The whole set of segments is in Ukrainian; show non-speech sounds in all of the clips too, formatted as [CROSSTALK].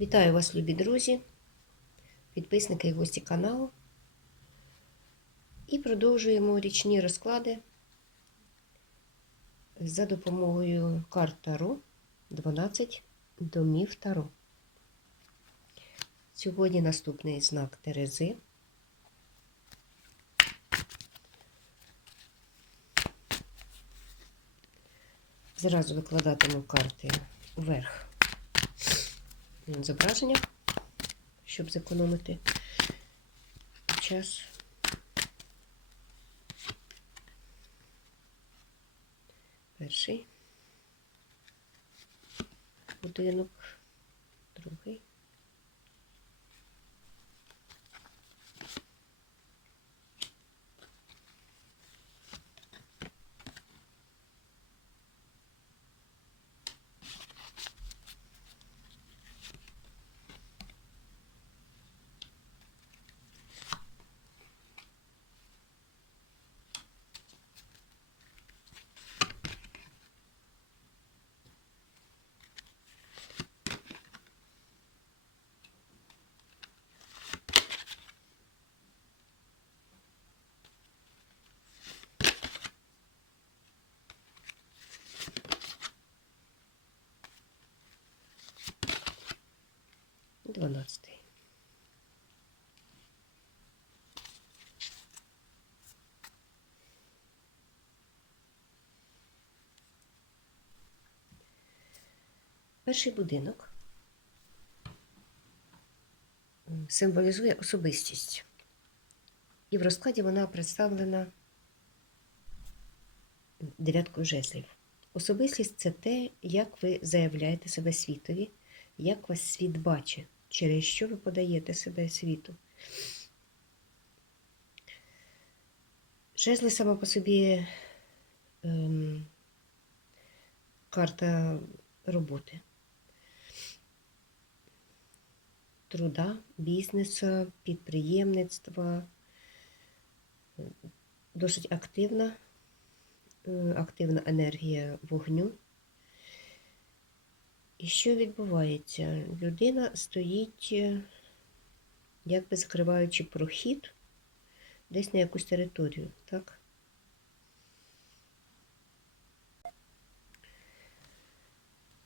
Вітаю вас, любі друзі, підписники і гості каналу. І продовжуємо річні розклади за допомогою карт Таро 12 домів Таро. Сьогодні наступний знак Терези. Зразу викладатиму карти вверх зображення, щоб зекономити час. Перший будинок, другий. Дванадцятий. Перший будинок символізує особистість. І в розкладі вона представлена дев'яткою жезлів. Особистість це те, як ви заявляєте себе світові, як вас світ бачить, через що ви подаєте себе світу. Жезли сама по собі ем, карта роботи, труда, бізнесу, підприємництва, досить активна, е, активна енергія вогню. І що відбувається? Людина стоїть, е, як би закриваючи прохід десь на якусь територію, так?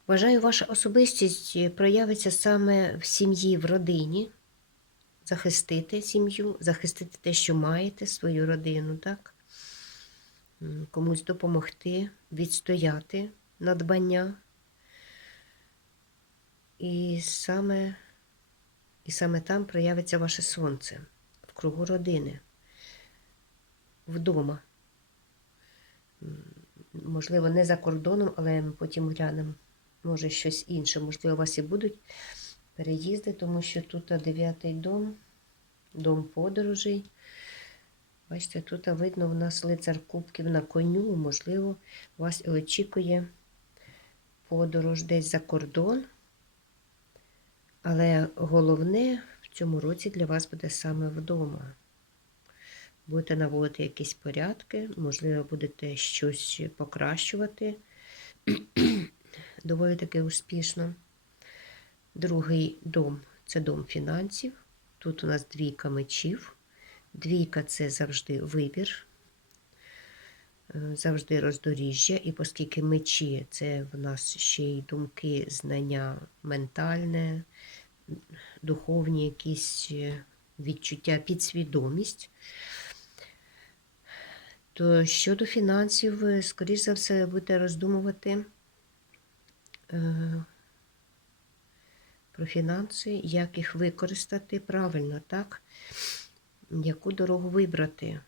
Вважаю, ваша особистість е, проявиться саме в сім'ї, в родині. Захистити сім'ю, захистити те, що маєте, свою родину, так? Комусь допомогти, відстояти надбання. І саме, і саме там проявиться ваше сонце в кругу родини, вдома. Можливо, не за кордоном, але ми потім глянемо, може, щось інше. Можливо, у вас і будуть переїзди, тому що тут дев'ятий дом, дом подорожей. Бачите, тут видно, у нас лицар кубків на коню. Можливо, вас і очікує подорож десь за кордон. Але головне в цьому році для вас буде саме вдома. Будете наводити якісь порядки, можливо, будете щось покращувати доволі таки успішно. Другий дом це дом фінансів. Тут у нас двійка мечів. Двійка це завжди вибір, завжди роздоріжжя. І оскільки мечі це в нас ще й думки, знання ментальне, духовні якісь е, відчуття, підсвідомість, то щодо фінансів, ви, скоріш за все, будете роздумувати е, про фінанси, як їх використати правильно, так? Яку дорогу вибрати,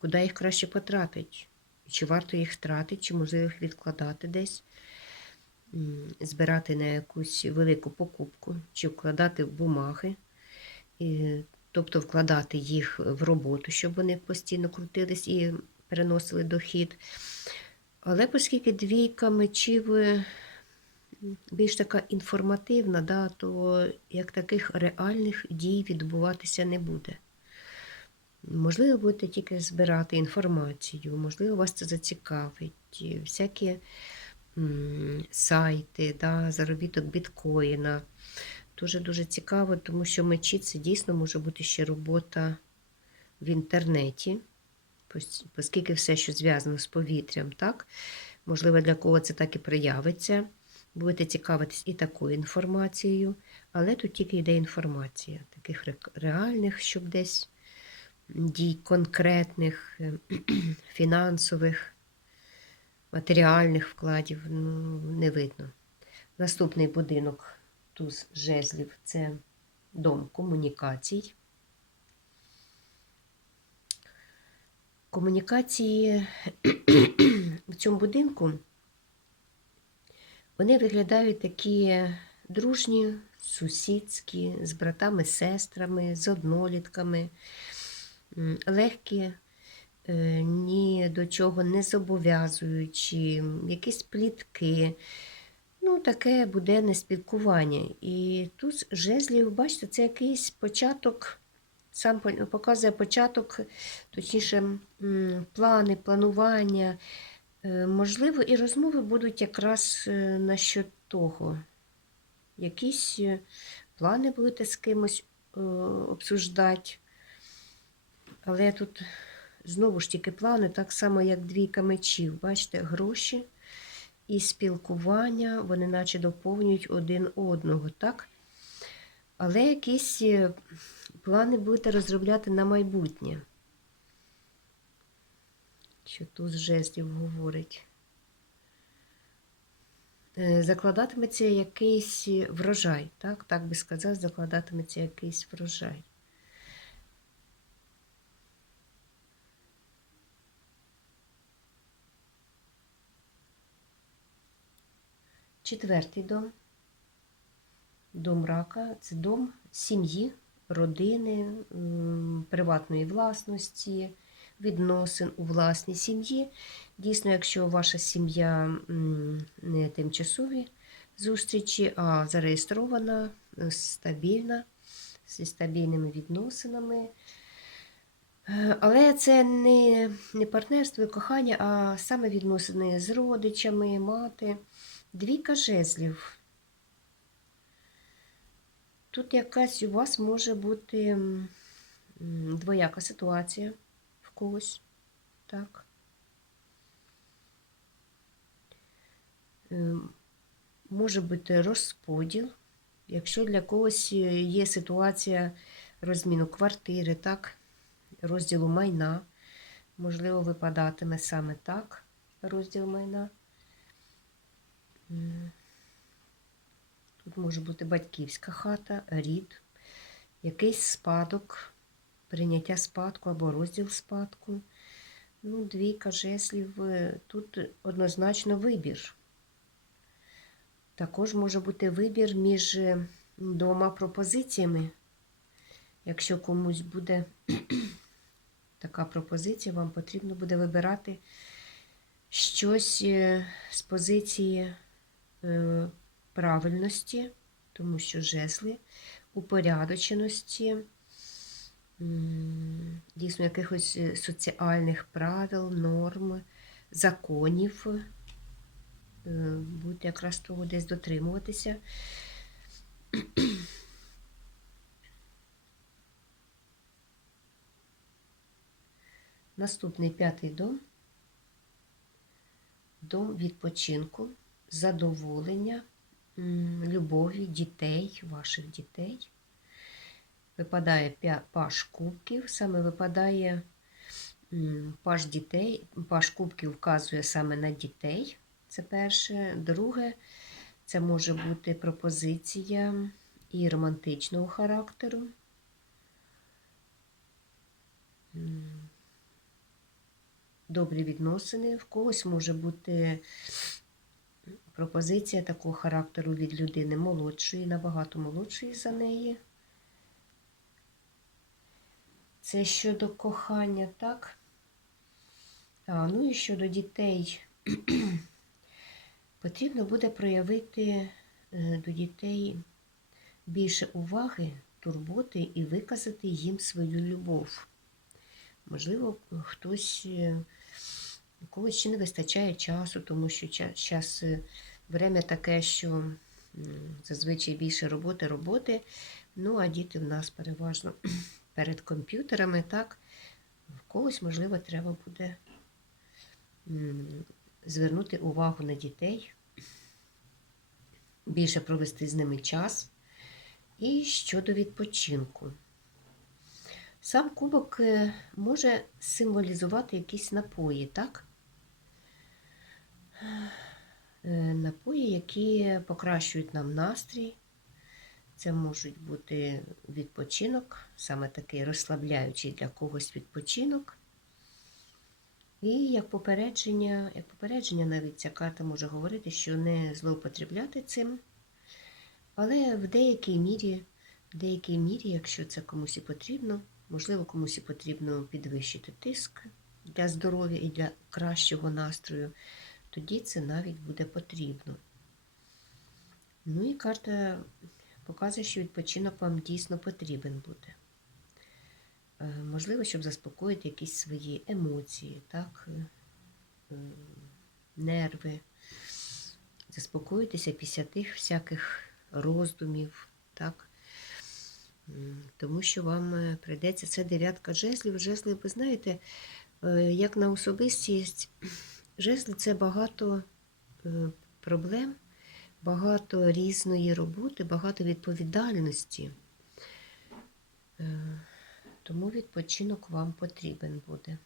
куди їх краще потратити, чи варто їх втратити, чи можливо їх відкладати десь, збирати на якусь велику покупку, чи вкладати в бумаги, тобто вкладати їх в роботу, щоб вони постійно крутились і переносили дохід. Але оскільки двійка мечів більш така інформативна, да, то як таких реальних дій відбуватися не буде. Можливо, будете тільки збирати інформацію, можливо, вас це зацікавить. Всякі сайти, да, заробіток біткоїна. Дуже-дуже цікаво, тому що мечі це дійсно може бути ще робота в інтернеті, оскільки все, що зв'язано з повітрям, так? Можливо, для кого це так і проявиться. Будете цікавитись і такою інформацією, але тут тільки йде інформація, таких реальних, щоб десь дій конкретних, е, [CLEARS THROAT] фінансових, матеріальних вкладів ну, не видно. Наступний будинок туз жезлів це дом комунікацій. Комунікації [CLEARS THROAT] в цьому будинку вони виглядають такі дружні, сусідські, з братами, сестрами, з однолітками, легкі, е, ні до чого не зобов'язуючі, якісь плітки. Ну, таке буденне спілкування. І тут жезлів, бачите, це якийсь початок, сам показує початок, точніше, плани, планування. Е, Можливо, і розмови будуть якраз е, насчет того. Якісь плани будете з кимось обсуждати. Але тут знову ж таки плани, так само, як двійка мечів. Бачите, гроші і спілкування, вони наче доповнюють один одного, так? Але якісь е, плани будете розробляти на майбутнє. Що тут з жестів говорить. Е, Закладатиметься якийсь врожай, так? Так би сказати, закладатиметься якийсь врожай. Четвертий дом. Дом рака це дом сім'ї, родини, приватної власності, відносин у власній сім'ї. Дійсно, якщо ваша сім'я не тимчасові зустрічі, а зареєстрована, е, стабільна, зі стабільними відносинами. Е, Але це не, не партнерство і кохання, а саме відносини з родичами, мати. Двійка жезлів. Тут якась у вас може бути двояка ситуація в когось. Так. Ем, Може бути розподіл. Якщо для когось е, є ситуація розміну квартири, так, розділу майна, можливо, випадатиме саме так розділ майна. Тут може бути батьківська хата, рід, якийсь спадок, прийняття спадку або розділ спадку. Ну, двійка жеслів. е, Тут однозначно вибір. Також може бути вибір між е, двома пропозиціями. Якщо комусь буде [CLEARS THROAT] така пропозиція, вам потрібно буде вибирати щось е, з позиції правильності, тому що жесли, упорядоченості, дійсно якихось е, соціальних правил, норм, законів. Е, Будете якраз того десь дотримуватися. Наступний п'ятий дом. Дом відпочинку, задоволення, любові дітей, ваших дітей. Випадає паш кубків, саме випадає паш дітей. Паш кубків вказує саме на дітей. Це перше. Друге, це може бути пропозиція і романтичного характеру. Добрі відносини. В когось може бути пропозиція такого характеру від людини молодшої, набагато молодшої за неї. Це щодо кохання, так? А, ну і щодо дітей. [CLEARS THROAT] Потрібно буде проявити е, до дітей більше уваги, турботи і виказати їм свою любов. Можливо, хтось е, У когось ще не вистачає часу, тому що час время таке, що зазвичай більше роботи, роботи. Ну, а діти в нас переважно [CLEARS THROAT] перед комп'ютерами, так. В когось, можливо, треба буде звернути увагу на дітей, [CLEARS THROAT] більше провести з ними час. І щодо відпочинку. Сам кубок е, може символізувати якісь напої, так? Е, Напої, які покращують нам настрій. Це можуть бути відпочинок, саме такий розслабляючий для когось відпочинок. І як попередження, як попередження, навіть ця карта може говорити, що не злоупотребляти цим. Але в деякій мірі, в деякій мірі, якщо це комусь і потрібно, можливо, комусь і потрібно підвищити тиск для здоров'я і для кращого настрою, тоді це навіть буде потрібно. Ну і карта показує, що відпочинок вам дійсно потрібен буде. Е, Можливо, щоб заспокоїти якісь свої емоції, так, е, е, нерви, заспокоїтися після тих всяких роздумів, так? Тому що вам прийдеться це дев'ятка жезлів. Жезли, ви знаєте, як на особистість, жезли це багато е, проблем, багато різної роботи, багато відповідальності. Е, Тому відпочинок вам потрібен буде.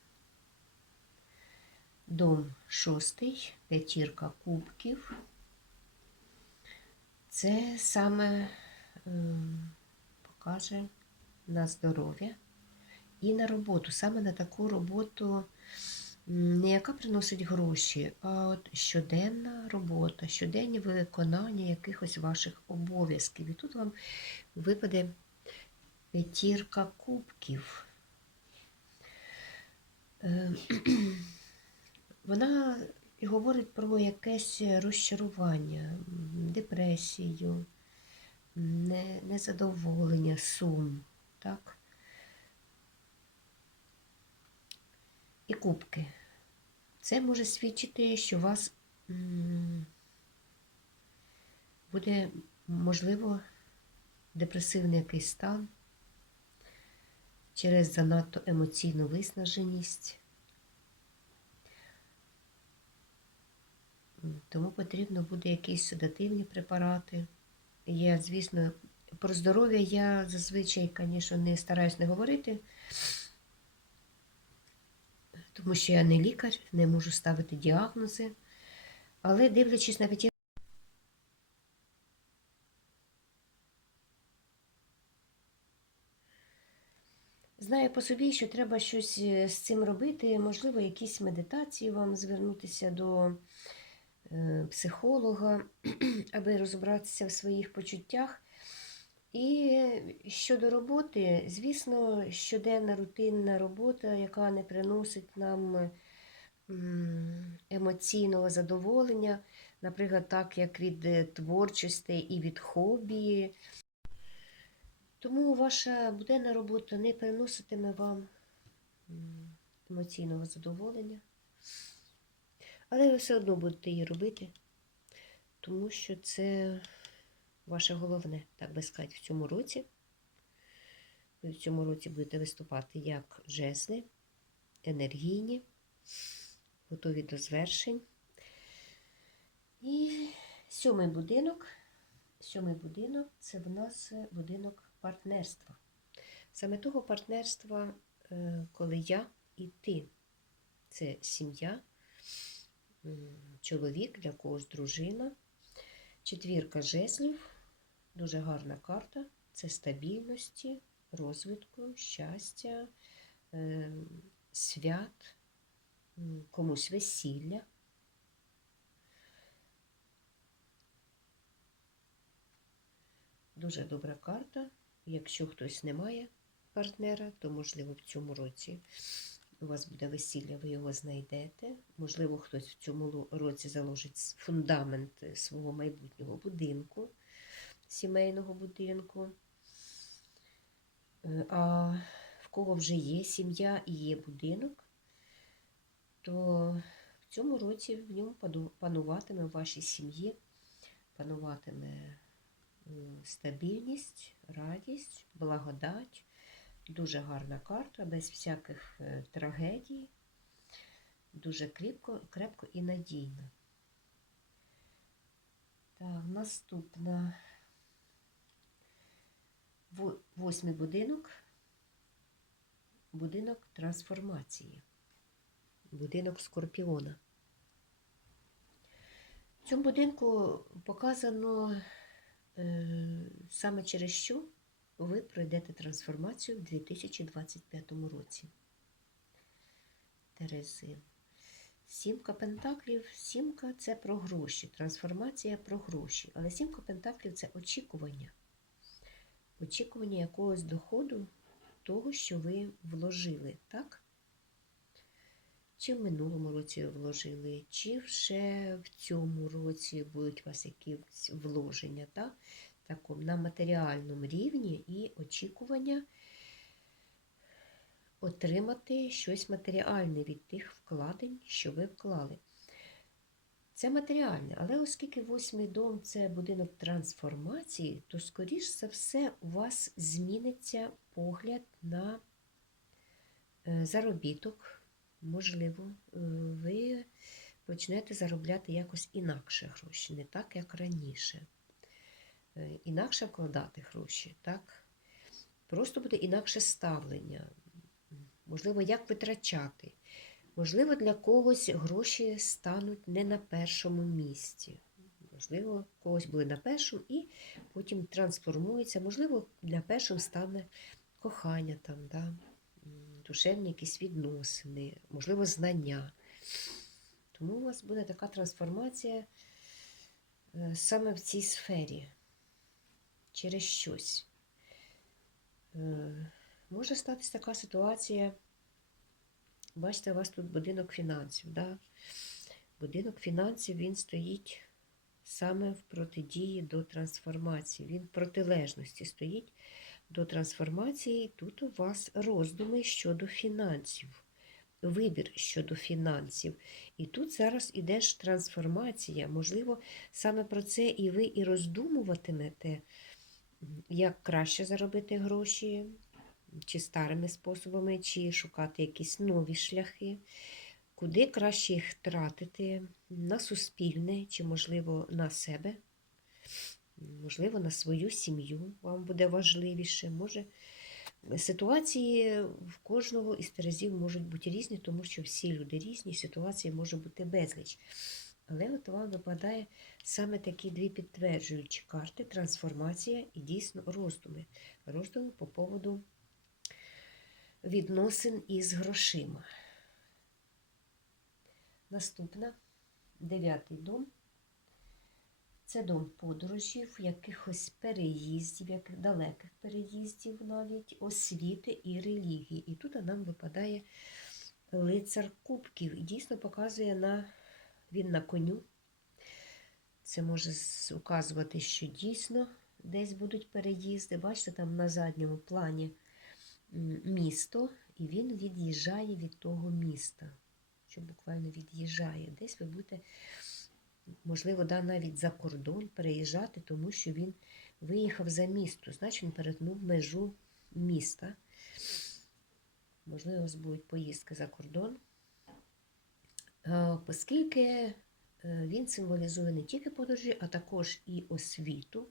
Дом шостий, п'ятірка кубків. Це саме е, покаже на здоров'я і на роботу. Саме на таку роботу, не яка приносить гроші, а от щоденна робота, щоденне виконання якихось ваших обов'язків. І тут вам випаде п'ятірка кубків. Е, [CLEARS THROAT] Вона говорить про якесь розчарування, депресію, незадоволення, сум, так? І кубки. Це може свідчити, що у вас буде, можливо, депресивний якийсь стан через занадто емоційну виснаженість. Тому потрібно буде якісь седативні препарати. Я, звісно, про здоров'я я зазвичай, звісно, не стараюсь не говорити, тому що я не лікар, не можу ставити діагнози. Але дивлячись на п'яті. Знаю по собі, що треба щось е, з цим робити, можливо, якісь медитації вам звернутися до е, психолога, [CLEARS THROAT] аби розібратися в своїх почуттях. І щодо роботи, звісно, щоденна рутинна робота, яка не приносить нам емоційного задоволення, наприклад, так як від е, творчості і від хобі. Тому ваша буденна робота не приноситиме вам емоційного задоволення. Але ви все одно будете її робити, тому що це ваше головне, так би сказати, в цьому році. Ви в цьому році будете виступати як жесли, енергійні, готові до звершень. І сьомий будинок. Сьомий будинок це в нас будинок партнерства. Саме того партнерства, е, коли я і ти. Це сім'я, чоловік, для когось дружина. Четвірка жезлів, дуже гарна карта. Це стабільності, розвитку, щастя, е, свят, комусь весілля. Дуже добра карта. Якщо хтось не має партнера, то, можливо, в цьому році у вас буде весілля, ви його знайдете. Можливо, хтось в цьому році заложить фундамент е, свого майбутнього будинку, сімейного будинку. Е, А в кого вже є сім'я і є будинок, то в цьому році в ньому пануватиме в вашій сім'ї, пануватиме е, стабільність, радість, благодать. Дуже гарна карта, без всяких е, трагедій, дуже кріпко, крепко і надійно. Так, наступна. Во- Восьмий будинок. Будинок трансформації. Будинок Скорпіона. В цьому будинку показано е, саме через що ви пройдете трансформацію в 2025 році. Терези. Сімка пентаклів. Сімка це про гроші. Трансформація про гроші. Але сімка пентаклів це очікування. Очікування якогось доходу того, що ви вложили, так? Чи в минулому році вложили, чи вже в цьому році будуть у вас якісь вложення, так? Таком, на матеріальному рівні і очікування отримати щось матеріальне від тих вкладень, що ви вклали. Це матеріальне, але оскільки восьмий дом це будинок трансформації, то, скоріш за все, у вас зміниться погляд на е, заробіток. Можливо, е, ви почнете заробляти якось інакше гроші, не так, як раніше. Е, Інакше вкладати гроші, так? Просто буде інакше ставлення. Можливо, як витрачати. Можливо, для когось гроші стануть не на першому місці. Можливо, когось були на першому і потім трансформуються. Можливо, для першого стане кохання, там, да? душевні якісь відносини, можливо, знання. Тому у вас буде така трансформація е, саме в цій сфері, через щось. Е, Може статися така ситуація. Бачите, у вас тут будинок фінансів. Да? Будинок фінансів він стоїть саме в протидії до трансформації. Він в протилежності стоїть до трансформації. Тут у вас роздуми щодо фінансів, вибір щодо фінансів. І тут зараз іде ж трансформація. Можливо, саме про це і ви і роздумуватимете, як краще заробити гроші, чи старими способами, чи шукати якісь нові шляхи, куди краще їх тратити на суспільне, чи, можливо, на себе, можливо, на свою сім'ю вам буде важливіше. Може, ситуації в кожного із терезів можуть бути різні, тому що всі люди різні, ситуації може бути безліч. Але от вам випадає саме такі дві підтверджуючі карти трансформація і дійсно роздуми. Роздуми по поводу відносин із грошима. Наступна дев'ятий дом. Це дом подорожів, якихось переїздів, яких далеких переїздів навіть, освіти і релігії. І тут нам випадає лицар кубків. І дійсно показує на він на коню. Це може указувати, що дійсно десь будуть переїзди. Бачите, там на задньому плані місто, і він від'їжджає від того міста, що буквально від'їжджає. Десь ви будете, можливо, да, навіть за кордон переїжджати, тому що він виїхав за місто, значить він перетнув межу міста. Можливо, у вас будуть поїздки за кордон. Е, Оскільки е, він символізує не тільки подорожі, а також і освіту,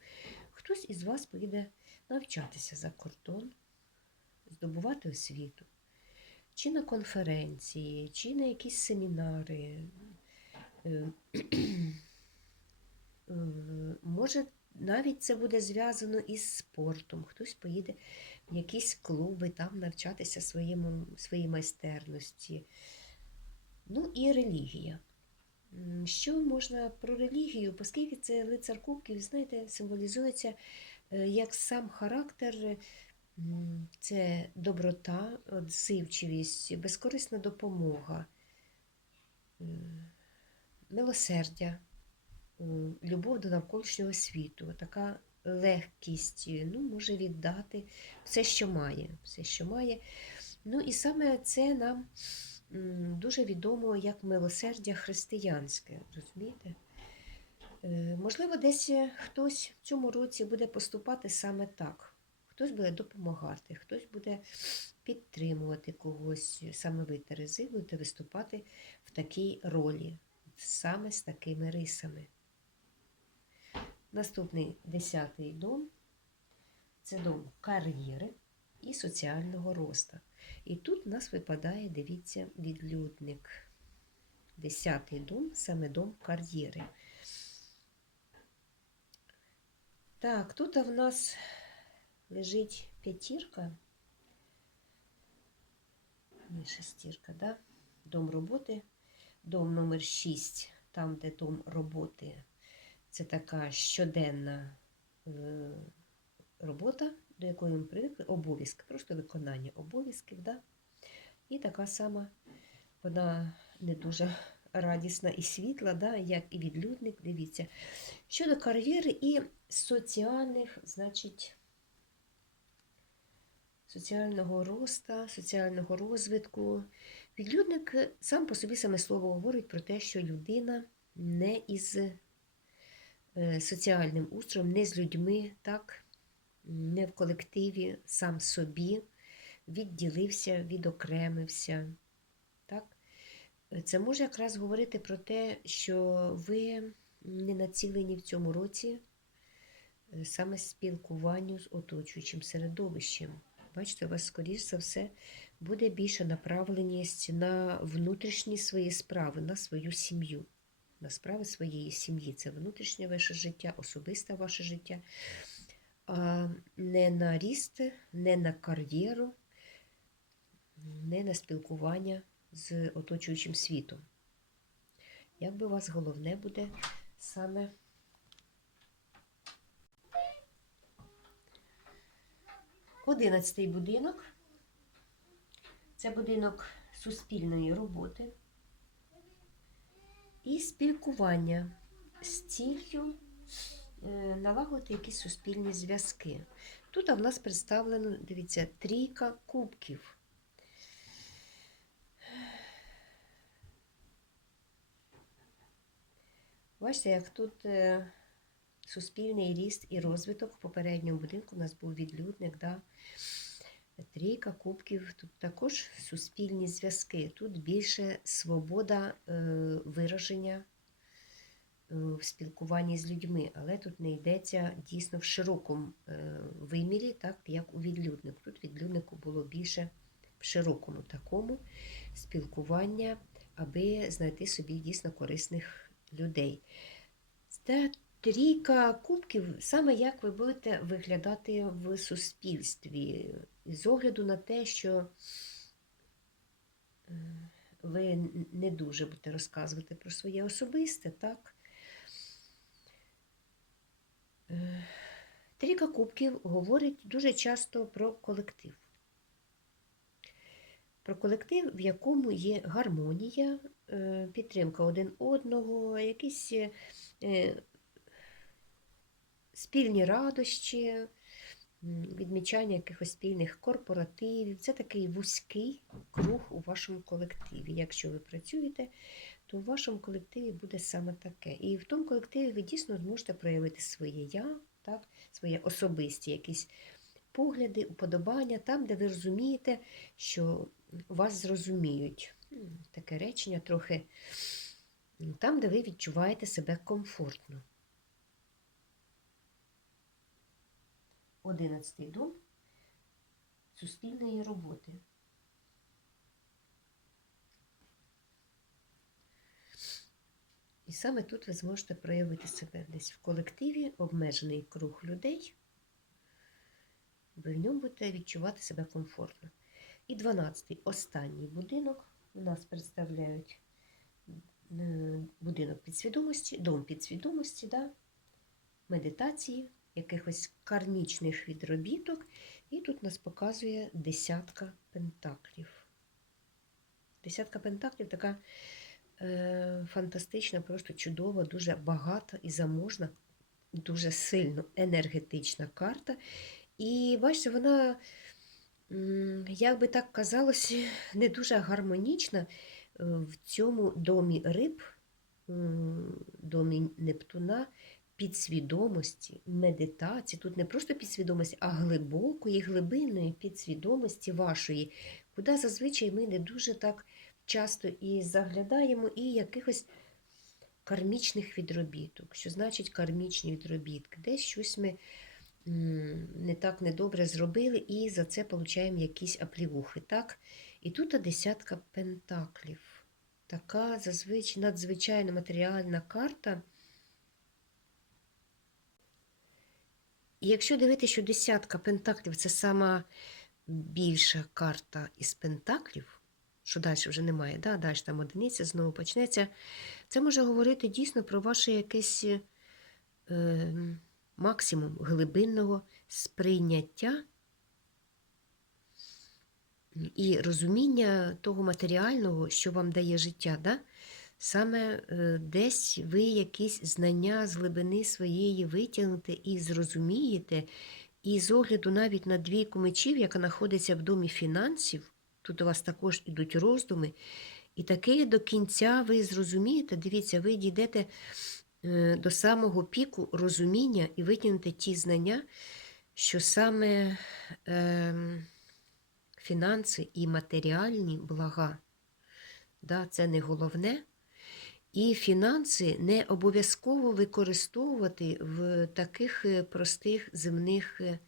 хтось із вас поїде навчатися за кордон, здобувати освіту, чи на конференції, чи на якісь семінари. Е, [CLEARS THROAT] е, Може, навіть це буде зв'язано із спортом. Хтось поїде в якісь клуби, там навчатися своєму, своїй майстерності. Ну і релігія. Що можна про релігію, оскільки це лицар кубків, знаєте, символізується е, як сам характер, це доброта, отзивчивість, безкорисна допомога, е, милосердя, любов до навколишнього світу, така легкість, ну, може віддати все, що має, все, що має. Ну і саме це нам дуже відомо як милосердя християнське. Розумієте? Е, Можливо, десь е, хтось в цьому році буде поступати саме так. Хтось буде допомагати, хтось буде підтримувати когось. Саме ви, Терези, будете виступати в такій ролі, саме з такими рисами. Наступний десятий дом це дом кар'єри і соціального росту. І тут в нас випадає, дивіться, відлюдник. Десятий дом, саме дом кар'єри. Так, тут в нас лежить п'ятірка. Не шестірка, да? Дом роботи. Дом номер 6, там, де дом роботи, це така щоденна е, робота, до якої ми привикли, обов'язки, просто виконання обов'язків. Да? І така сама, вона не дуже радісна і світла, да? як і відлюдник, дивіться. Щодо кар'єри і соціальних, значить, соціального росту, соціального розвитку. Відлюдник сам по собі саме слово говорить про те, що людина не із е, соціальним устроєм, не з людьми, так, не в колективі, сам собі відділився, відокремився. Так? Це може якраз говорити про те, що ви не націлені в цьому році е, саме спілкуванню з оточуючим середовищем. Бачите, у вас, скоріш за все, буде більша направленість на внутрішні свої справи, на свою сім'ю, на справи своєї сім'ї. Це внутрішнє ваше життя, особисте ваше життя, а не на ріст, не на кар'єру, не на спілкування з оточуючим світом. Якби у вас головне буде саме Одинадцятий будинок. Це будинок суспільної роботи і спілкування з ціллю е, налагодити якісь суспільні зв'язки. Тут в нас представлено, дивіться, трійка кубків. Бачите, як тут е, суспільний ріст і розвиток в попередньому будинку у нас був відлюдник, да? трійка кубків, тут також суспільні зв'язки. Тут більше свобода е, вираження е, в спілкуванні з людьми, але тут не йдеться дійсно в широкому е, вимірі, так як у відлюднику. Тут відлюднику було більше в широкому такому спілкування, аби знайти собі дійсно корисних людей. Це трійка кубків, саме як ви будете виглядати в суспільстві, з огляду на те, що е, ви не дуже будете розказувати про своє особисте, так? Е, Трійка кубків говорить дуже часто про колектив. Про колектив, в якому є гармонія, е, підтримка один одного, якісь спільні радощі, відмічання якихось спільних корпоративів. Це такий вузький круг у вашому колективі. Якщо ви працюєте, то в вашому колективі буде саме таке. І в тому колективі ви дійсно зможете проявити своє я, так, своє особисті якісь погляди, уподобання, там, де ви розумієте, що вас зрозуміють. Таке речення трохи там, де ви відчуваєте себе комфортно. Одинадцятий дом суспільної роботи. І саме тут ви зможете проявити себе десь в колективі, обмежений круг людей. Ви в ньому будете відчувати себе комфортно. І дванадцятий, останній будинок у нас представляють е, будинок підсвідомості, дом підсвідомості, да? медитації, якихось кармічних відробіток. І тут нас показує десятка пентаклів. Десятка пентаклів така е, фантастична, просто чудова, дуже багата і заможна, дуже сильно енергетична карта. І бачите, вона як би так казалося, [LAUGHS] не дуже гармонічна е, в цьому домі риб, домі Нептуна, підсвідомості, медитації. Тут не просто підсвідомості, а глибокої, глибинної підсвідомості вашої, куди зазвичай ми не дуже так часто і заглядаємо, і якихось кармічних відробіток. Що значить кармічні відробітки? Десь щось ми не так недобре зробили, і за це отримуємо якісь аплівухи. Так? І тут десятка пентаклів. Така зазвичай надзвичайно матеріальна карта. І якщо дивитися, що десятка пентаклів це сама більша карта із пентаклів, що далі вже немає, да? далі там одиниця знову почнеться, це може говорити дійсно про ваше якесь е, максимум глибинного сприйняття і розуміння того матеріального, що вам дає життя. Да? Саме е, десь ви якісь знання з глибини своєї витягнете і зрозумієте, і з огляду навіть на двійку мечів, яка знаходиться в домі фінансів, тут у вас також ідуть роздуми, і таки до кінця ви зрозумієте, дивіться, ви дійдете е, до самого піку розуміння і витягнете ті знання, що саме е, фінанси і матеріальні блага, да, це не головне. І фінанси не обов'язково використовувати в таких е, простих земних е,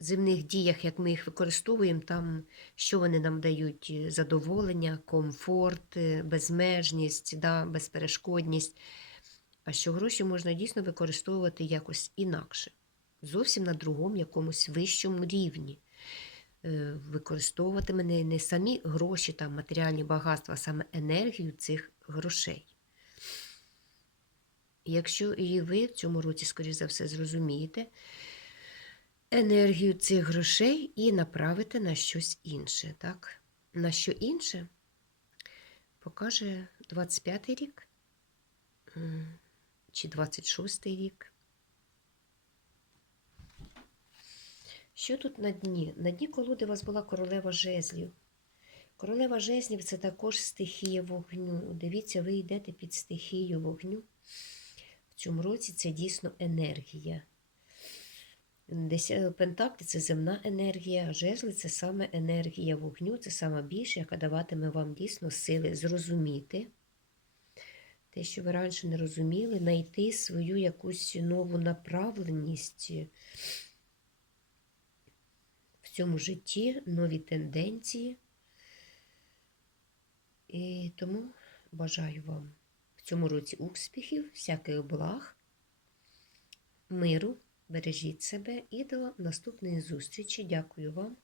земних діях, як ми їх використовуємо, там що вони нам дають е, задоволення, комфорт, безмежність, да, безперешкодність. А що гроші можна дійсно використовувати якось інакше, зовсім на другому якомусь вищому рівні використовувати мене не самі гроші, там, матеріальні багатства, а саме енергію цих грошей. Якщо і ви в цьому році, скоріш за все, зрозумієте енергію цих грошей і направите на щось інше. Так? На що інше покаже 25-й рік чи 26-й рік. Що тут на дні? На дні колоди у вас була королева жезлів. Королева жезлів це також стихія вогню. Дивіться, ви йдете під стихію вогню. В цьому році це дійсно енергія. Е, Пентаклі це земна енергія, жезли це саме енергія вогню, це саме більше, яка даватиме вам дійсно сили зрозуміти те, що ви раніше не розуміли, знайти свою якусь нову направленість цьому житті, нові тенденції. І тому бажаю вам в цьому році успіхів, всяких благ, миру, бережіть себе і до наступної зустрічі. Дякую вам.